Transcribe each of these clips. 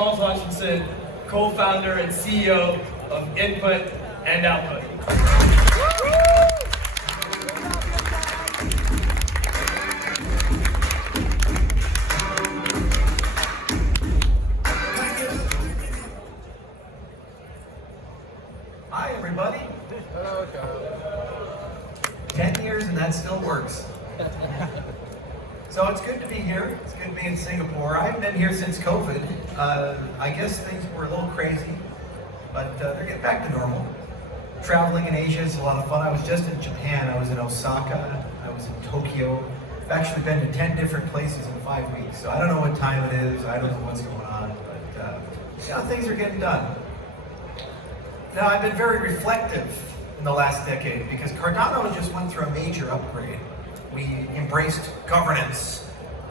Charles Hutchinson, co-founder and CEO of Input and Output. Hi, everybody. Hello, Charles. 10 years and that still works. So it's good to be here. It's good to be in Singapore. I haven't been here since COVID. I guess things were a little crazy, but they're getting back to normal. Traveling in Asia is a lot of fun. I was just in Japan. I was in Osaka. I was in Tokyo. I've actually been to 10 different places in 5 weeks. So I don't know what time it is. I don't know what's going on, but things are getting done. Now, I've been very reflective in the last decade because Cardano just went through a major upgrade. We embraced governance,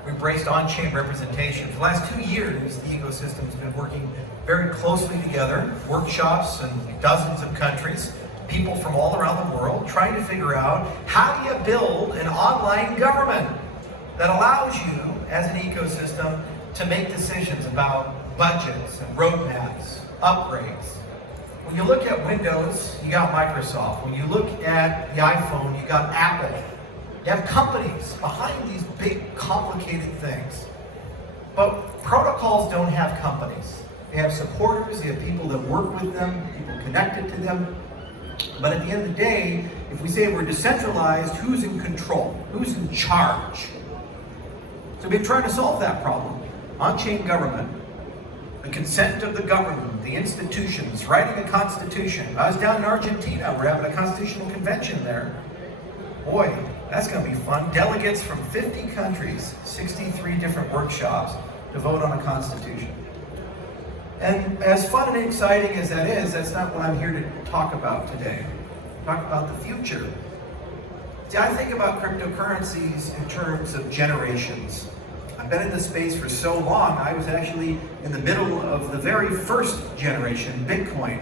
we embraced on-chain representation. For the last 2 years, the ecosystem has been working very closely together, workshops in dozens of countries, people from all around the world, trying to figure out how do you build an online government that allows you, as an ecosystem, to make decisions about budgets and roadmaps, upgrades. When you look at Windows, you got Microsoft. When you look at the iPhone, you got Apple. You have companies behind these big, complicated things. But protocols don't have companies. They have supporters, they have people that work with them, people connected to them. But at the end of the day, if we say we're decentralized, who's in control? Who's in charge? So we've been trying to solve that problem. On-chain government, the consent of the government, the institutions, writing a constitution. I was down in Argentina, we're having a constitutional convention there. Boy, that's going to be fun. Delegates from 50 countries, 63 different workshops to vote on a constitution. And as fun and exciting as that is, that's not what I'm here to talk about today. Talk about the future. See, I think about cryptocurrencies in terms of generations. I've been in this space for so long, I was actually in the middle of the very first generation, Bitcoin.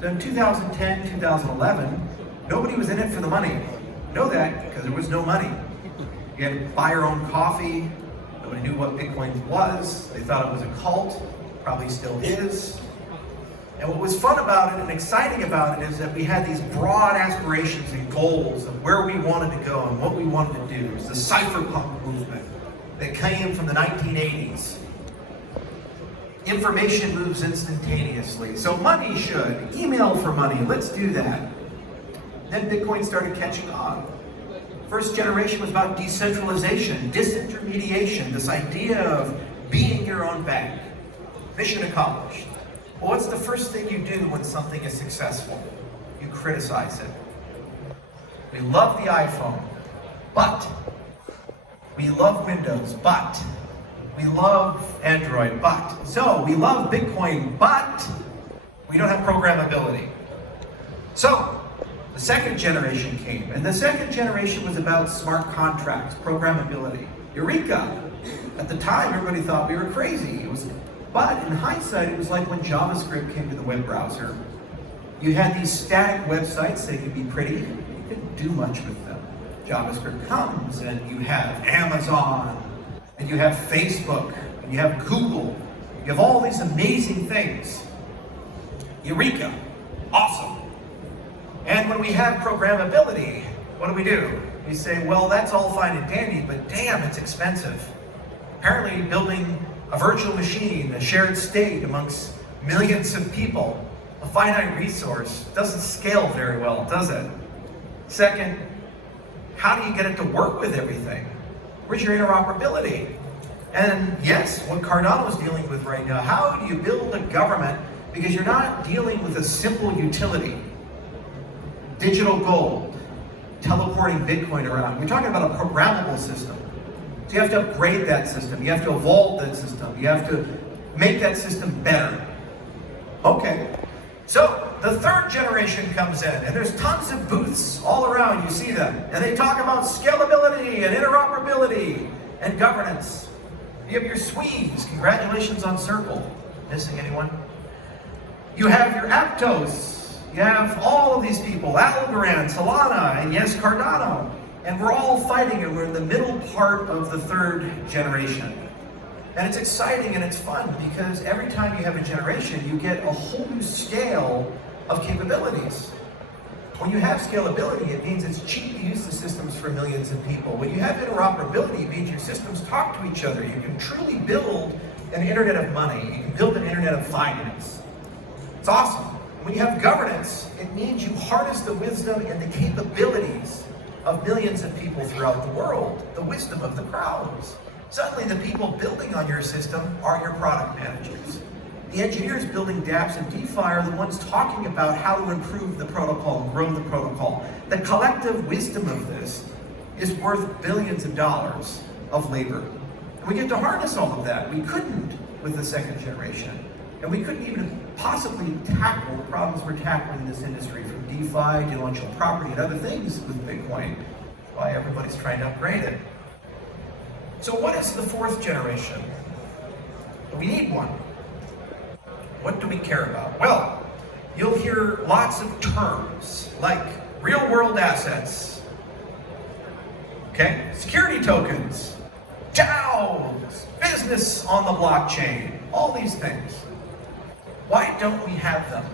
So in 2010, 2011, nobody was in it for the money. You know that because there was no money. You had to buy your own coffee. Nobody knew what Bitcoin was. They thought it was a cult. Probably still is. And what was fun about it and exciting about it is that we had these broad aspirations and goals of where we wanted to go and what we wanted to do. It was the cypherpunk movement that came from the 1980s. Information moves instantaneously. So money should. Email for money. Let's do that. Then Bitcoin started catching on. First generation was about decentralization, disintermediation, this idea of being your own bank. Mission accomplished. Well, what's the first thing you do when something is successful? You criticize it. We love the iPhone, but we love Windows, but we love Android, but. So we love Bitcoin, but we don't have programmability. So the second generation came, and the second generation was about smart contracts, programmability. Eureka! At the time, everybody thought we were crazy. But in hindsight, it was like when JavaScript came to the web browser. You had these static websites, they could be pretty, you couldn't do much with them. JavaScript comes, and you have Amazon, and you have Facebook, and you have Google. You have all these amazing things. Eureka! Awesome! And when we have programmability, what do? We say, well, that's all fine and dandy, but damn, it's expensive. Apparently, building a virtual machine, a shared state amongst millions of people, a finite resource, doesn't scale very well, does it? Second, how do you get it to work with everything? Where's your interoperability? And yes, what Cardano is dealing with right now, how do you build a government? Because you're not dealing with a simple utility. Digital gold, teleporting Bitcoin around. We're talking about a programmable system. So you have to upgrade that system. You have to evolve that system. You have to make that system better. Okay. So the third generation comes in, and there's tons of booths all around. You see them. And they talk about scalability and interoperability and governance. You have your Swedes. Congratulations on Circle. Missing anyone? You have your Aptos. You have all of these people, Algorand, Solana, and yes, Cardano. And we're all fighting, and we're in the middle part of the third generation. And it's exciting and it's fun because every time you have a generation, you get a whole new scale of capabilities. When you have scalability, it means it's cheap to use the systems for millions of people. When you have interoperability, it means your systems talk to each other. You can truly build an internet of money. You can build an internet of finance. It's awesome. When you have governance, it means you harness the wisdom and the capabilities of millions of people throughout the world, the wisdom of the crowds. Suddenly, the people building on your system are your product managers. The engineers building dApps and DeFi are the ones talking about how to improve the protocol and grow the protocol. The collective wisdom of this is worth billions of dollars of labor. And we get to harness all of that. We couldn't with the second generation. And we couldn't even possibly tackle the problems we're tackling in this industry, from DeFi to intellectual property and other things with Bitcoin. That's why everybody's trying to upgrade it. So what is the fourth generation? We need one. What do we care about? Well, you'll hear lots of terms like real-world assets, okay, security tokens, DAOs, business on the blockchain, all these things. Why don't we have them?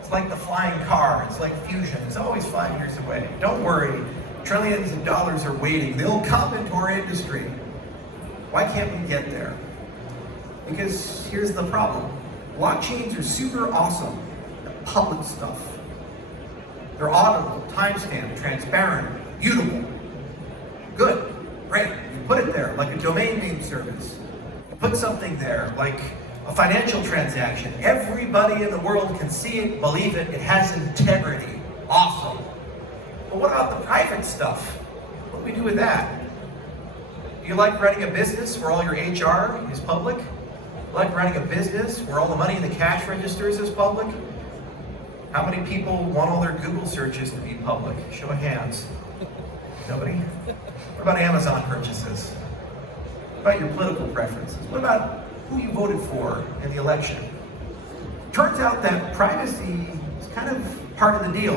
It's like the flying car, it's like fusion, it's always 5 years away. Don't worry, trillions of dollars are waiting. They'll come into our industry. Why can't we get there? Because here's the problem. Blockchains are super awesome, public stuff. They're auditable, timestamped, transparent, mutable. Good, great. You put it there, like a domain name service. You put something there, like a financial transaction. Everybody in the world can see it, believe it, it has integrity. Awesome. But what about the private stuff? What do we do with that? Do you like running a business where all your HR is public? Like running a business where all the money in the cash registers is public? How many people want all their Google searches to be public? Show of hands. Nobody? What about Amazon purchases? What about your political preferences? What about who you voted for in the election? Turns out that privacy is kind of part of the deal.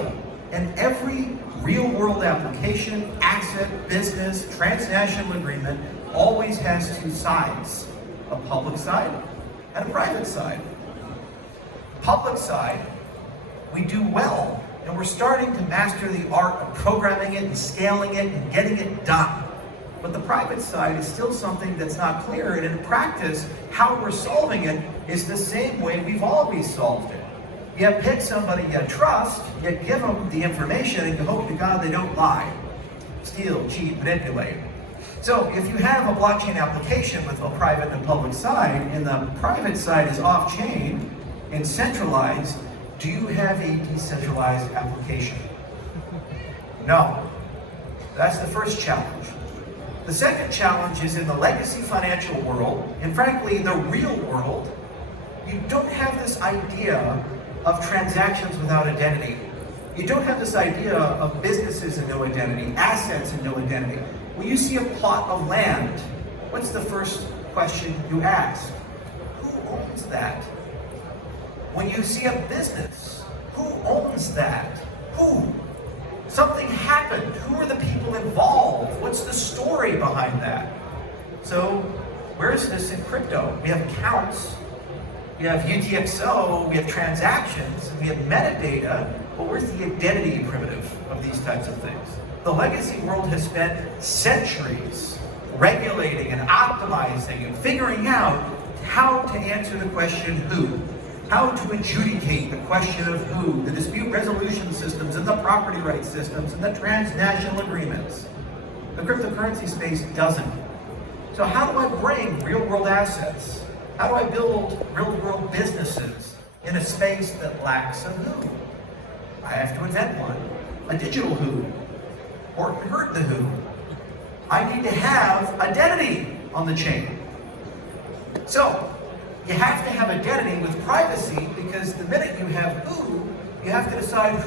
And every real-world application, asset, business, transnational agreement always has two sides. A public side and a private side. Public side, we do well, and we're starting to master the art of programming it and scaling it and getting it done. But the private side is still something that's not clear, and in practice, how we're solving it is the same way we've always solved it. You pick somebody you trust, you give them the information, and you hope to God they don't lie, steal, cheat, manipulate. So if you have a blockchain application with a private and public side, and the private side is off-chain and centralized, do you have a decentralized application? No. That's the first challenge. The second challenge is in the legacy financial world, and frankly, the real world, you don't have this idea of transactions without identity. You don't have this idea of businesses and no identity, assets and no identity. When you see a plot of land, what's the first question you ask? Who owns that? When you see a business, who owns that? Who? Something happened. Who are the people involved? What's the story behind that? So, where's this in crypto? We have accounts, we have UTXO, we have transactions, we have metadata, but where's the identity primitive of these types of things? The legacy world has spent centuries regulating and optimizing and figuring out how to answer the question who, how to adjudicate the question of who, the dispute resolution systems and the property rights systems and the transnational agreements. The cryptocurrency space doesn't. So how do I bring real-world assets? How do I build real-world businesses in a space that lacks a who? I have to invent one, a digital who. Or hurt the who. I need to have identity on the chain. So, you have to have identity with privacy, because the minute you have who, you have to decide